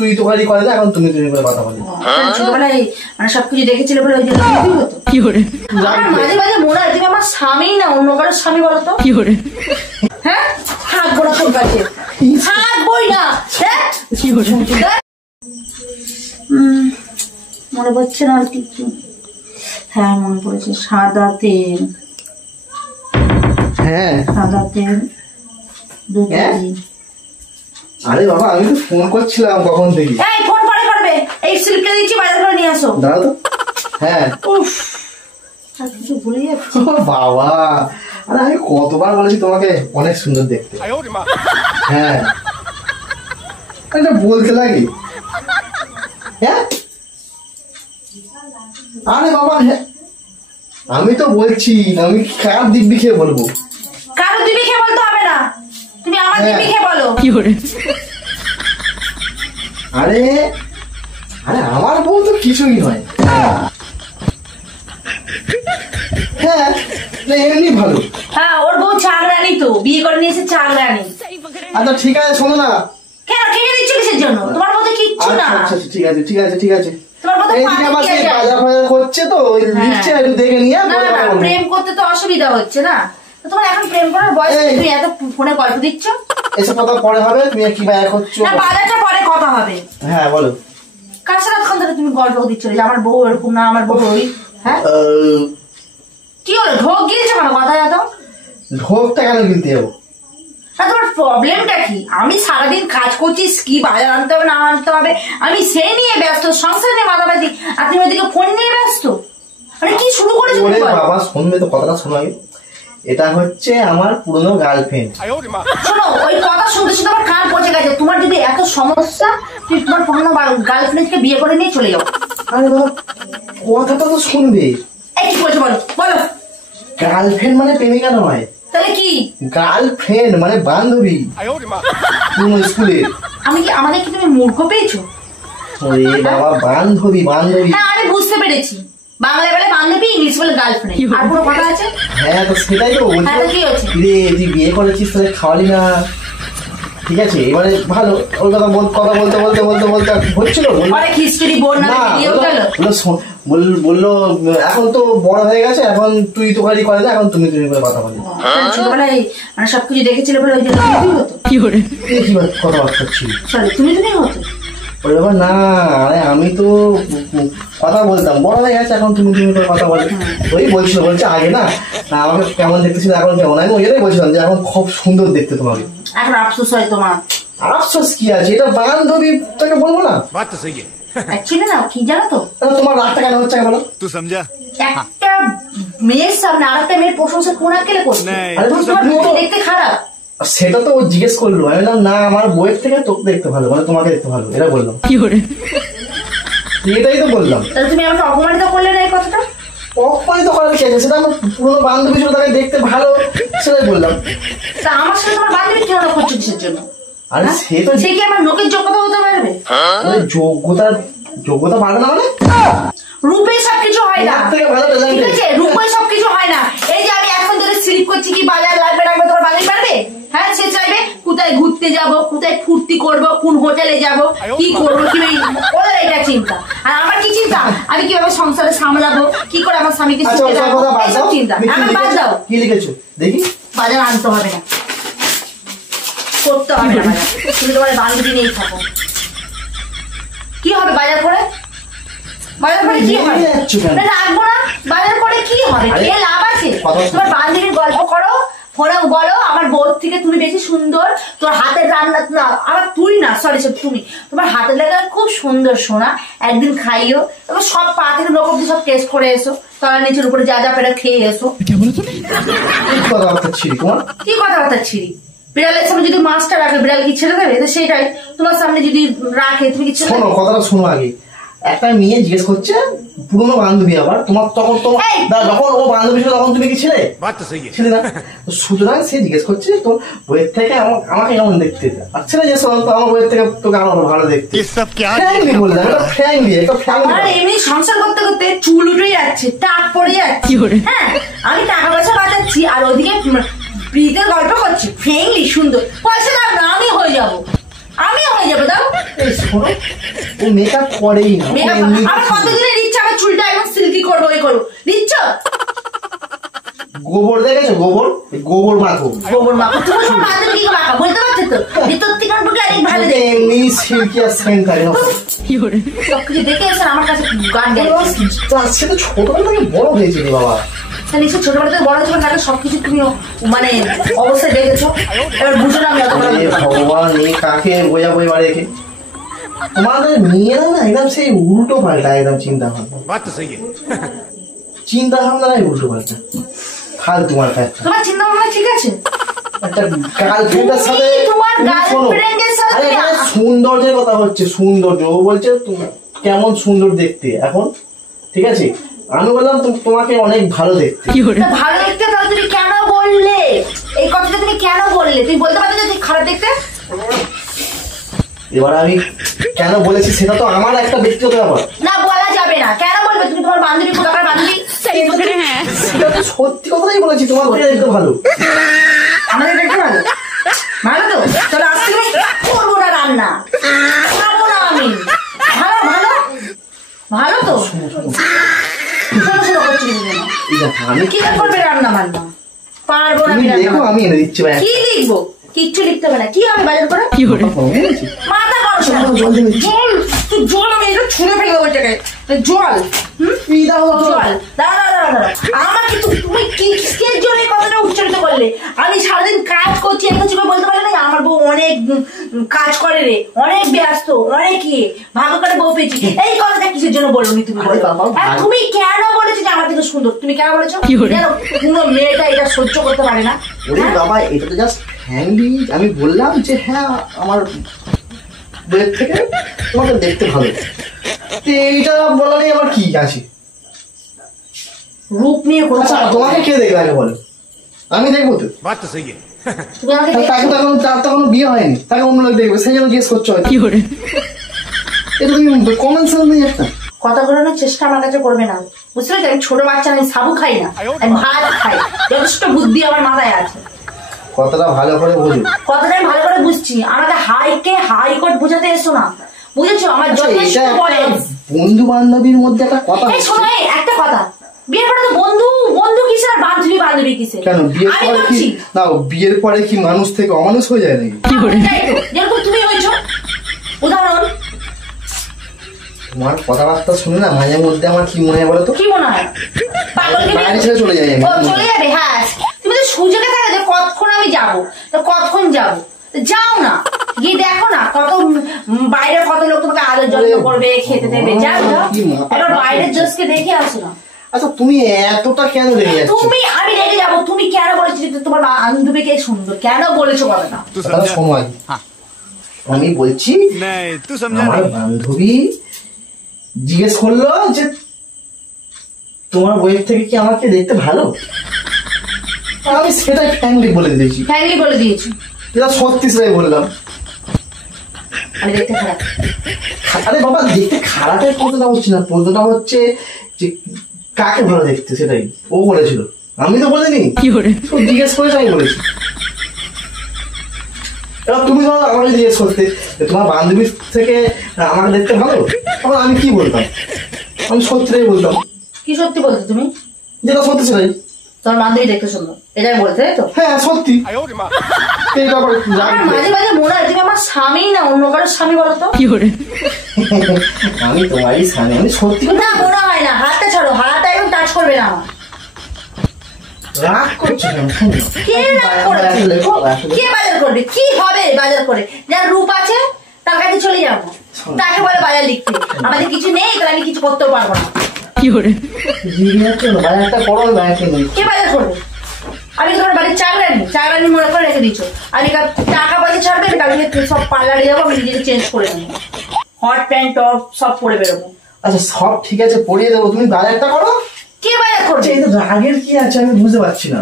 তুই তো খালি করে না, এখন তুমি করে কথা বলি। ছোটবেলায় মানে সবকিছু দেখেছিল বলে ওই জন্য হতো। কি করে মাঝে মাঝে মনে হয় তুমি আমার স্বামী না অন্য কারোর স্বামী বলো তো। কি করে হ্যাঁ থাকবো না তোর কাছে, থাকবোই না। কি করে মনে পড়ছে না আর কিছু? হ্যাঁ মনে পড়েছে, সাদা তেল। হ্যাঁ সাদা তেল 2 কেজি। আরে বাবা আমি তো ফোন করছিলাম কখন থেকে। এই ফোন পরে করবে, এই সিল্কে দিচ্ছি বাজার করে নিয়ে আসো। দাঁড়াও তো। হ্যাঁ উফ আর কিছু ভুলে যাচ্ছি বাবা। আরে আমি কতবার বলেছি তোমাকে অনেক সুন্দর দেখতে। হ্যাঁ এটা বলতে লাগে। হ্যাঁ আরে বাবা হ্যাঁ আমি তো বলছি আমি কার দিব্যি খেয়ে বলবো? কারো দিবি খেয়ে বলতে হবে না, তুমি আমার দিবি খেয়ে বলো। কি করে আরে আরে আমার বউ তো কিছুই নয়। হ্যাঁ এমনি ভালো। হ্যাঁ ওর বউ চাকরানি, তো বিয়ে করে নিয়েছে চাকরানি। আচ্ছা ঠিক আছে শোনো না। কেন ঠেকে দিচ্ছ কিসের জন্য? তোমার মধ্যে কিচ্ছু না। আচ্ছা ঠিক আছে ঠিক আছে ঠিক আছে। তোমার মধ্যে বাজার ফাজার করছে তো লিখছে একটু দেখে নিয়ে। প্রেম করতে তো অসুবিধা হচ্ছে না, তোমার এখন প্রেম করার বয়স, তুমি এত ফোনে গল্প দিচ্ছ। এসব কথা পরে হবে, তুমি কি বাজার করছো? না বাজারটা পরে কথা হবে। হ্যাঁ বলো। কার সারাক্ষণ ধরে তুমি গল্প দিচ্ছ যে আমার বউ এরকম না আমার বউ ওই। হ্যাঁ কি হলো ঢোক গিয়েছে কেন কথায় এত? ঢোকটা কেন কিনতে যাবো? তোমার প্রবলেমটা কি? আমি সারাদিন কাজ করছি, কি বাজার আনতে হবে না আনতে হবে আমি সেই নিয়ে ব্যস্ত, সংসার নিয়ে মাথামাতি, আর তুমি ওদিকে ফোন নিয়ে ব্যস্ত। মানে কি শুরু করেছো? বাবা শুনবে তো কথাটা, শোনো আগে। এটা হচ্ছে আমার পুরনো গার্লফ্রেন্ড। শোনো ওই কথা শুনতে শুনতে আমার কান পচে গেছে। তোমার যদি এত সমস্যা তুই তোমার পুরনো গার্লফ্রেন্ডকে বিয়ে করে নিয়ে চলে যাও। আরে বাবা কথাটা তো শুনবে। এই কি বলছো বলো বলো। গার্লফ্রেন্ড মানে প্রেমিকা নয়। তাহলে কি? গার্লফ্রেন্ড মানে বান্ধবী স্কুলের। আমি কি আমাদের কি তুমি মূর্খ পেয়েছো? ওরে বাবা বান্ধবী বান্ধবী। হ্যাঁ আমি বুঝতে পেরেছি, বাংলায় বলে বান্ধবী, ইংলিশ বলে গার্লফ্রেন্ড। আর কোনো কথা আছে? হ্যাঁ তো সেটাই তো বলছি। কি হচ্ছে রে তুই বিয়ে করেছিস তাহলে খাওয়ালি না? ঠিক আছে এবারে ভালো। ওই কথা বলতে বলতে বলতে বলতে হচ্ছিল অনেক হিস্ট্রি বোর্ড না ভিডিও গেল বললো এখন তো বড় হয়ে গেছে, এখন তুই তো খালি করে না, এখন তুমি করে কথা বলি। ছোটবেলায় মানে সবকিছু দেখেছিল বলে ওই জন্য হতো। কি করে কথাবার্তা ছিল? সরি তুমি হতো। ওরে বাবা না, আরে আমি তো কথা বলতাম, বড় হয়ে গেছে এখন তুমি করে কথা বলে। ওই বলছিল বলছে আগে না আমাকে কেমন দেখতেছিল এখন কেমন, আমি ওই জন্যই বলছিলাম যে এখন খুব সুন্দর দেখতে তোমাকে। এখন আফসোস হয় তোমার? আফসোস কি আছে, এটা বান্ধবী তোকে বলবো না। অ্যাকচুয়ালি না কি জানো তো তোমার রাগটা কেন হচ্ছে বলো? তুই সমঝা একটা মেয়ের সামনে আরেকটা মেয়ের প্রশংসা কোন আক্কেলে করছে? তোমার বউ দেখতে খারাপ। সেটা তো ও জিজ্ঞেস করলো, আমি বললাম না আমার বইয়ের থেকে তোকে দেখতে ভালো, মানে তোমাকে দেখতে ভালো, এটা বললাম। কি করে এটাই তো বললাম। তাহলে তুমি আমাকে অপমানিত করলে না এই কথাটা? অপমানিত করার কি আছে, সেটা আমার পুরোনো বান্ধবী ছিল তাকে দেখতে ভালো সেটাই বললাম। তা আমার সাথে তোমার বান্ধবী কেন করছো কিসের জন্য? আরে সে তো সে কি আমার লোকের যোগ্যতা হতে পারবে? যোগ্যতা পারবে না মানে? রূপে সবকিছু হয় না, ঠিক আছে? রূপে সবকিছু হয় না। এই যে আমি এখন ধরে স্লিপ করছি, কি বাজার লাগবে রাখবে তোমার বাজার পারবে? হ্যাঁ সে চাইবে কোথায় ঘুরতে যাব, কোথায় ফুর্তি করব, কোন হোটেলে যাব, কি করবো, কি ওদের এটা চিন্তা। আর আমার কি চিন্তা, আমি কিভাবে সংসারে সামলাবো, কি করে আমার স্বামীকে শিখে যাবো, এইসব চিন্তা। আমার বাদ দাও। কি লিখেছো দেখি? বাজার আনতে হবে না, করতে হবে না বাজার, তুমি তোমার বান্ধবী নিয়েই থাকো। কি হবে বাজার করে? বাজার করে কি হবে? রাখবো না, বাজার করে কি হবে? কে লাভ আছে? তোমার বান্ধবীর গল্প করো, ফোনে বলো আমার বউর থেকে তুমি বেশি সুন্দর, তোর হাতের রান্না না, আমার তুই না সরি তুমি, তোমার হাতের লাগা খুব সুন্দর সোনা, একদিন খাইও, এবার সব পা থেকে লোক অব্দি সব টেস্ট করে এসো, তলার নিচের উপরে যা যা পেরে খেয়ে এসো। কি কথাবার্তা ছিড়ি? বিড়ালের সামনে যদি মাছটা রাখে বিড়াল কি ছেড়ে দেবে? সেটাই তোমার সামনে যদি রাখে তুমি কি ছেড়ে দেবে? কথাটা শোনো আগে। একটা মেয়ে জিজ্ঞেস করছে পুরনো বান্ধবী, আবার তোমার তখন তো যখন ও বান্ধবী ছিল তখন তুমি কি ছিলে ছিলে না? সুতরাং সে জিজ্ঞেস করছে তোর বইয়ের থেকে আমাকে কেমন দেখতে, আর ছেলে যে আমার বইয়ের থেকে তোকে আমার ভালো দেখতে। এমনি সংসার করতে করতে চুল উঠে যাচ্ছে, টাক পড়ে যাচ্ছে। হ্যাঁ আমি টাকা পয়সা বাঁচাচ্ছি আর ওদিকে প্রীতের গল্প করছি, ফ্রেন্ডলি সুন্দর, পয়সা দাও না আমি হয়ে যাবো। আমিও হয়ে যাবে দাও। এই শোনো, ও মেকআপ করেই না। আমার কতদিনের ইচ্ছা আমার চুলটা একদম সিল্কি করবো, ওই করবো দিচ্ছ। গোবর দেখেছো? গোবর, গোবর মাখো। গোবর মাখো? তুমি সব বান্ধবী কি মাখা বলতে পারছো তো? তোর থেকে আমার বুকে অনেক ভালো দেখে। এমনি সিল্কি আর সেন্ট করে না। সবকিছু দেখে এসে আমার কাছে গান গাই। সে তো ছোটবেলা থেকে বড় হয়েছে রে বাবা। নিশ্চয় ছোটবেলা থেকে বড় হয়েছে, তাহলে সবকিছু তুমি মানে অবস্থায় দেখেছো। এবার বুঝো না আমি অত ভগবান, এই কাকে বোঝা বই বাড়ি রেখে তোমাদের নিয়ে না একদম সেই উল্টো পাল্টা একদম চিন্তা ভাবনা। চিন্তা ভাবনা নাই উল্টো পাল্টা, ফাল তোমার কাছে। তোমার চিন্তা ভাবনা ঠিক আছে? একটা গার্লফ্রেন্ডের সাথে, তোমার গার্লফ্রেন্ডের সাথে সৌন্দর্যের কথা হচ্ছে, সৌন্দর্য। ও বলছে কেমন সুন্দর দেখতে এখন, ঠিক আছে? আমি বললাম তোমাকে অনেক ভালো দেখতে। ভালো দেখতে তাহলে তুমি কেন বললে এই কথাটা? তুমি কেন বললে? তুমি বলতে পারো যে খারাপ দেখতে? এবার আমি কেন বলেছি সেটা তো আমার একটা ব্যক্তিগত ব্যাপার। না, বলা যাবে না। কেন বলবে? তুমি তোমার বান্ধবী, কোথাকার বান্ধবী? সেটা তো সত্যি কথাই বলেছি, তোমার দেখতে ভালো। আমাদের দেখতে ভালো? ভালো তো? তাহলে আজকে আমি করবো না রান্না, খাবো না আমি। ভালো ভালো ভালো তো? আমি কি করবে রান্না বান্না? পারবো না দেখো, আমি এনে দিচ্ছি। কি লিখবো? কিচ্ছু লিখতে হবে না। কি হবে বাজার করে? মাথা গরম জল, তুই জল, আমি এটা ছুঁড়ে ফেলে দেবো এটাকে। জল, জল। দাঁড়া দাঁড়া দাঁড়া, আমার কিন্তু তুমি কিসের জন্য কথাটা উচ্চারিত করলে? আমি সারাদিন কাজ করছি, একটা চুপে বলতে পারি না আমার বউ অনেক কাজ করে রে, অনেক ব্যস্ত, অনেক ইয়ে, ভালো করে বউ পেয়েছি। এই কথাটা কিসের জন্য বলনি তুমি? তুমি কেন বলেছো যে আমার থেকে সুন্দর? তুমি কেন বলেছো? কোনো মেয়েটা এটা সহ্য করতে পারে না। বাবা, এটা তো জাস্ট ফ্যামিলি। আমি বললাম যে হ্যাঁ আমার বইয়ের থেকে তোমাকে দেখতে ভালো। এইটা বলারই আমার কি আছে? রূপ নিয়ে কোনো তোমাকে কে দেখবে আগে বলো? আমি দেখবো তো। তার তো কোনো বিয়ে হয়নি, তাকে অন্য লোক দেখবে, সেই জন্য জিজ্ঞেস করছো। কি করে এটা তুমি কমন সেন্স নেই একটা? কথা বলানোর চেষ্টা আমার কাছে করবে না, বুঝতে পারছি? আমি ছোট বাচ্চা, আমি সাবু খাই না, আমি ভাত খাই। যথেষ্ট বুদ্ধি আমার মাথায় আছে। কথাটা ভালো করে বুঝো। কথাটা আমি ভালো করে বুঝছি। আমাকে হাইকোর্ট বুঝাতে এসো না, বুঝেছো? আমার যথেষ্ট বয়স। বন্ধু বান্ধবীর মধ্যে একটা কথা। এই শোনো, একটা কথা, বিয়ের পরে তো বন্ধু বন্ধু কিসের আর বান্ধবী বান্ধবী কিসের? কেন বিয়ের পরে কি না, বিয়ের পরে কি মানুষ থেকে অমানুষ হয়ে যায় নাকি? যেরকম তুমি হয়েছো। উদাহরণ, তোমার কথাবার্তা শুনে না মাঝে মধ্যে আমার কি মনে হয় বলো তো? কি মনে হয়? পাগলকে বাইরে ছেড়ে চলে যাই আমি। চলে যাবে? হ্যাঁ, তুমি তো সুযোগে থাকে যে কতক্ষণ আমি যাবো, তো কতক্ষণ যাবো, যাও না, গিয়ে দেখো না কত বাইরে কত লোক তোমাকে আদর যত্ন করবে, খেতে দেবে। যাও এবার বাইরের জোসকে দেখে আসো না। আচ্ছা, তুমি এতটা কেন রেগে যাচ্ছ? আমি রেগে যাবো? তুমি কেন বলেছো যে তোমার বান্ধবীকে সুন্দর? কেন বলেছো কথাটা? শোনো, আমি বলছি আমার বান্ধবী জিজ্ঞেস করলো যে তোমার বইয়ের থেকে কি আমাকে দেখতে ভালো? আমি সেটাই ফ্যামিলি বলে দিয়েছি। ফ্যামিলি বলে দিয়েছি? এটা সত্যি সেটাই বললাম। আমি দেখতে খারাপ? আরে বাবা, দেখতে খারাপের প্রশ্নটা হচ্ছে না, প্রশ্নটা হচ্ছে যে কাকে ভালো দেখতে, সেটাই ও বলেছিল, আমি তো বলিনি। জিজ্ঞেস করেছি, আমি বলেছি। এবার তুমি ধরো আমাকে জিজ্ঞেস করতে তোমার বান্ধবীর থেকে আমাকে দেখতে ভালো, তখন আমি কি বলতাম? আমি সত্যিটাই বলতাম। কি সত্যি বলছো তুমি? যেটা সত্যি সেটাই। তোমার বান্ধবী দেখতে সুন্দর, এটাই বলতে? তো হ্যাঁ, সত্যি। মাঝে মাঝে মনে হয় তুমি আমার স্বামী না অন্য কারোর স্বামী, বলতো? আমি তোমারই স্বামী, আমি সত্যি না মনে হয় না। হাতটা ছাড়ো, হাতটা একদম টাচ করবে না আমার। রাগ করছো? কে রাগ করেছে? কে বাজার করবে? কি হবে বাজার করে? যার রূপ আছে তার কাছে চলে যাবো, তাকে বলে বাজার লিখতে। আমাদের কিছু নেই, তাহলে আমি কিছু করতেও পারবো না। কে বাজার করবে? আমি তোমার বাড়ির চাকরানি মনে করে রেখে দিচ্ছ। আমি টাকা পয়সা ছাড়বে, আমি কালকে সব পার্লারে যাবো, আমি নিজেকে চেঞ্জ করে নেবো, হট প্যান্ট টপ সব পরে বেরোবো। আচ্ছা, সব ঠিক আছে, পরিয়ে দেবো, তুমি বাজারটা করো। কে বাজার করবে? রাগের কি আছে আমি বুঝতে পারছি না।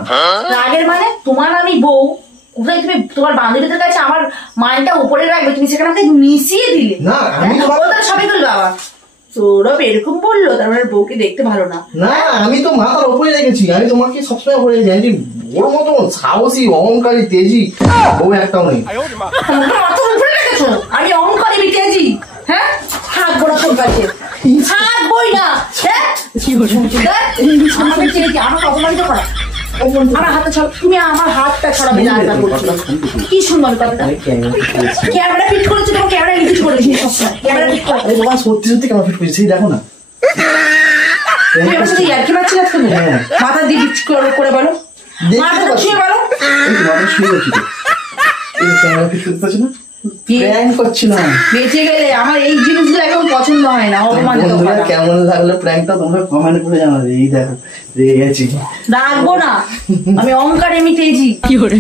রাগের মানে তোমার আমি বউ, কোথায় তুমি তোমার বান্ধবীদের কাছে আমার মানটা উপরে রাখবে, তুমি সেখানে আমাকে মিশিয়ে দিলে। না, আমি সবাই বললো আবার সৌরভ এরকম বললো, তার মানে বউকে দেখতে ভালো না। না, আমি তো মাথার উপরে রেখেছি, আমি তোমাকে সবসময় উপরে রেখেছি। ওর মতো সাহসী, অহংকারী, তেজি বউ একটাও নেই। মাথার উপরে রেখেছো? দেখেছো আমি অহংকারে মিটেছি। হ্যাঁ থাকবো না তোর কাছে, থাকবোই না। হ্যাঁ আমাকে চেয়েছি, আমাকে অপমানিত করা। আমার হাতে ছাড়ো, তুমি আমার হাতটা ছড়াবে না। কি শুনবো কথাটা? ক্যামেরা ফিট করেছি, তোমার ক্যামেরা ফিট করেছি, ক্যামেরা ফিট করে সত্যি সত্যি কেমন ফিট করেছি দেখো না। তুই আমার সাথে ইয়ার্কি মারছিস আজকে? মাথা দিয়ে করে বলো, মাথা ছুঁয়ে বলো। বেঁচে গেলে আমার এই জিনিসগুলো একদম পছন্দ হয় না। অপমানিত কেমন লাগলো প্র্যাঙ্কটা তোমরা কমেন্ট করে জানাবে। এই দেখো রেগে গেছি, রাখবো না, আমি অহংকারে মিটেছি। কি করে